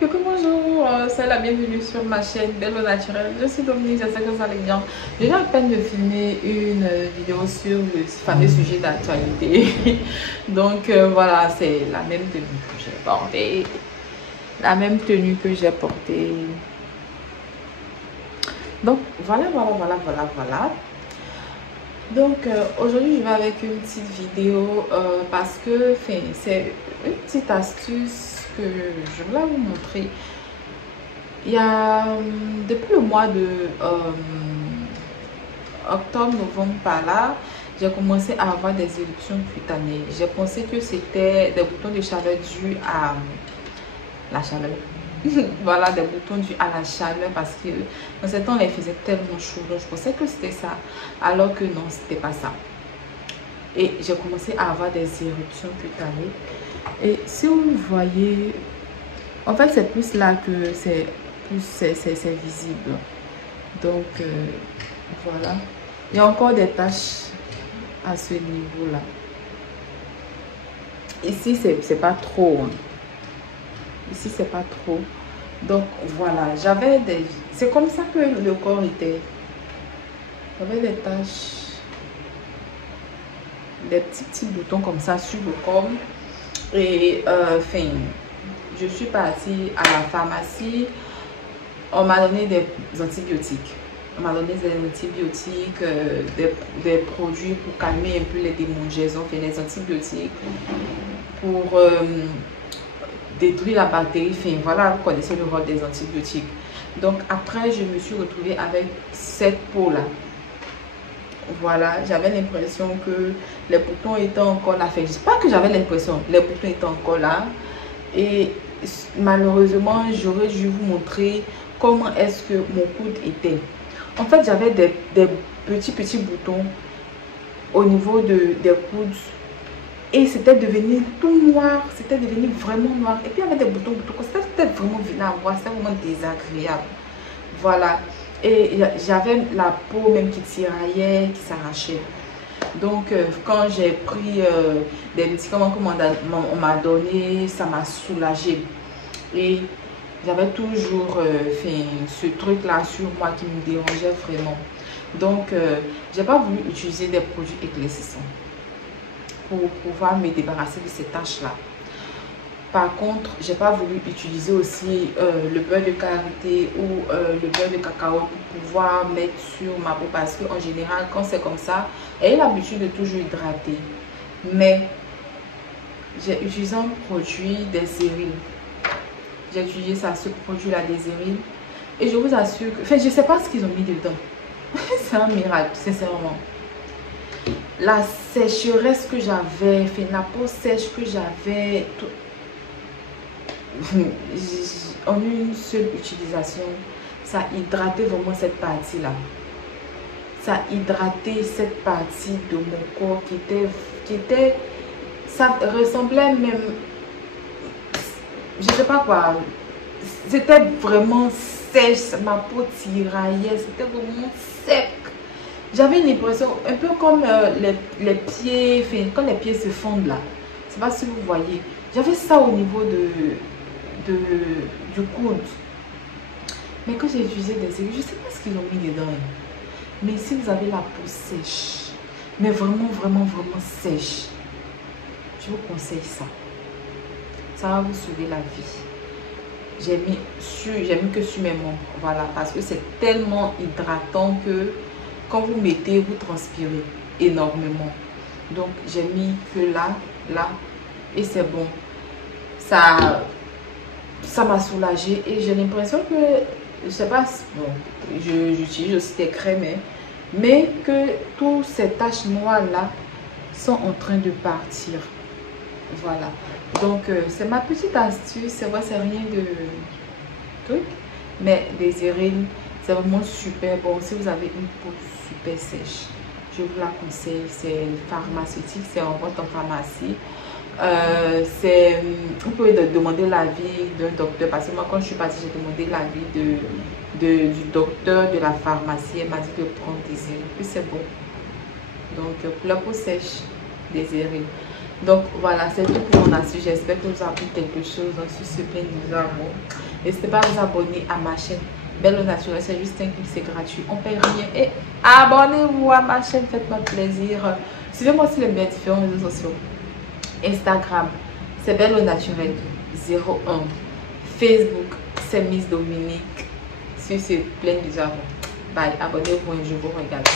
Coucou, bonjour, c'est la bienvenue sur ma chaîne Belle au Naturel. Je suis Dominique, j'espère que vous allez bien. Je viens à peine de filmer une vidéo sur le fameux sujet d'actualité. Donc voilà, c'est la même tenue que j'ai portée. La même tenue que j'ai portée. Donc voilà. Donc aujourd'hui je vais avec une petite vidéo parce que c'est une petite astuce que je voulais vous montrer. Il y a depuis le mois de octobre, novembre par là, j'ai commencé à avoir des éruptions cutanées. J'ai pensé que c'était des boutons de chaleur dus à la chaleur. Voilà, des boutons dus à la chaleur parce que dans ce temps, il faisait tellement chaud. Donc, je pensais que c'était ça, alors que non, c'était pas ça. Et j'ai commencé à avoir des éruptions cutanées. Et si vous voyez, en fait, c'est plus là que c'est visible. Donc, voilà. Il y a encore des taches à ce niveau-là. Ici, c'est pas trop. Ici, c'est pas trop. Donc, voilà. J'avais des... C'est comme ça que le corps était. J'avais des taches. Des petits boutons comme ça sur le corps. Et, enfin, je suis partie à la pharmacie. On m'a donné des antibiotiques. On m'a donné des antibiotiques, des produits pour calmer un peu les démangeaisons, des antibiotiques pour détruire la bactérie. Enfin, voilà, vous connaissez le rôle des antibiotiques. Donc après, je me suis retrouvée avec cette peau-là. Voilà, j'avais l'impression que les boutons étaient encore là. Enfin, je ne sais pas que j'avais l'impression, les boutons étaient encore là. Et malheureusement, j'aurais dû vous montrer comment est-ce que mon coude était. En fait, j'avais des petits boutons au niveau des coudes. Et c'était devenu tout noir. C'était devenu vraiment noir. Et puis, il y avait des boutons. C'était vraiment vilain à voir. C'était vraiment désagréable. Voilà. Et j'avais la peau même qui tiraillait, qui s'arrachait. Donc, quand j'ai pris des médicaments qu'on m'a donné, ça m'a soulagée. Et j'avais toujours fait ce truc-là sur moi qui me dérangeait vraiment. Donc, j'ai pas voulu utiliser des produits éclaircissants pour pouvoir me débarrasser de ces taches-là. Par contre, j'ai pas voulu utiliser aussi le beurre de karité ou le beurre de cacao pour pouvoir mettre sur ma peau parce qu'en général, quand c'est comme ça, elle a l'habitude de toujours hydrater. Mais j'ai utilisé un produit des Zéril. J'ai utilisé ça, ce produit-là des Zéril. Et je vous assure que... Enfin, je sais pas ce qu'ils ont mis dedans. C'est un miracle, sincèrement. La sécheresse que j'avais, la peau sèche que j'avais... En une seule utilisation, ça hydratait vraiment cette partie-là. Ça hydratait cette partie de mon corps qui était... Ça ressemblait même... Je sais pas quoi. C'était vraiment sèche. Ma peau tiraillait. C'était vraiment sec. J'avais une impression un peu comme les pieds, enfin, quand les pieds se fondent là. Je sais pas si vous voyez. J'avais ça au niveau du coude. Mais quand j'ai utilisé des aiguilles, je sais pas ce qu'ils ont mis dedans. Mais si vous avez la peau sèche, mais vraiment sèche, je vous conseille ça. Ça va vous sauver la vie. J'ai mis que sur mes membres. Voilà, parce que c'est tellement hydratant que quand vous mettez, vous transpirez énormément. Donc, j'ai mis que là, et c'est bon. Ça m'a soulagée et j'ai l'impression que, je sais pas, bon, j'utilise aussi des crèmes, mais que toutes ces taches noires-là sont en train de partir. Voilà. Donc, c'est ma petite astuce. C'est vrai, c'est rien de truc. Mais des Zéril, c'est vraiment super bon. Si vous avez une peau super sèche, je vous la conseille. C'est pharmaceutique. C'est en vente en pharmacie. Vous pouvez demander l'avis d'un docteur. Parce que moi, quand je suis partie, j'ai demandé l'avis du docteur de la pharmacie. Elle m'a dit de prendre des Zéril. Puis c'est bon. Donc, pour la peau sèche, des Zéril. Donc voilà, c'est tout pour mon astuce. J'espère que vous avez appris quelque chose sur ce plein de amour. N'hésitez pas à vous abonner à ma chaîne Belle au Naturel. C'est juste un clic, c'est gratuit, on paye rien. Et abonnez-vous à ma chaîne, faites-moi plaisir. Suivez-moi sur les mes différents réseaux sociaux. Instagram, c'est Belle au Naturel 01. Facebook, c'est Miss Dominique. Sur ce plein de amour. Bye, abonnez-vous et je vous regarde.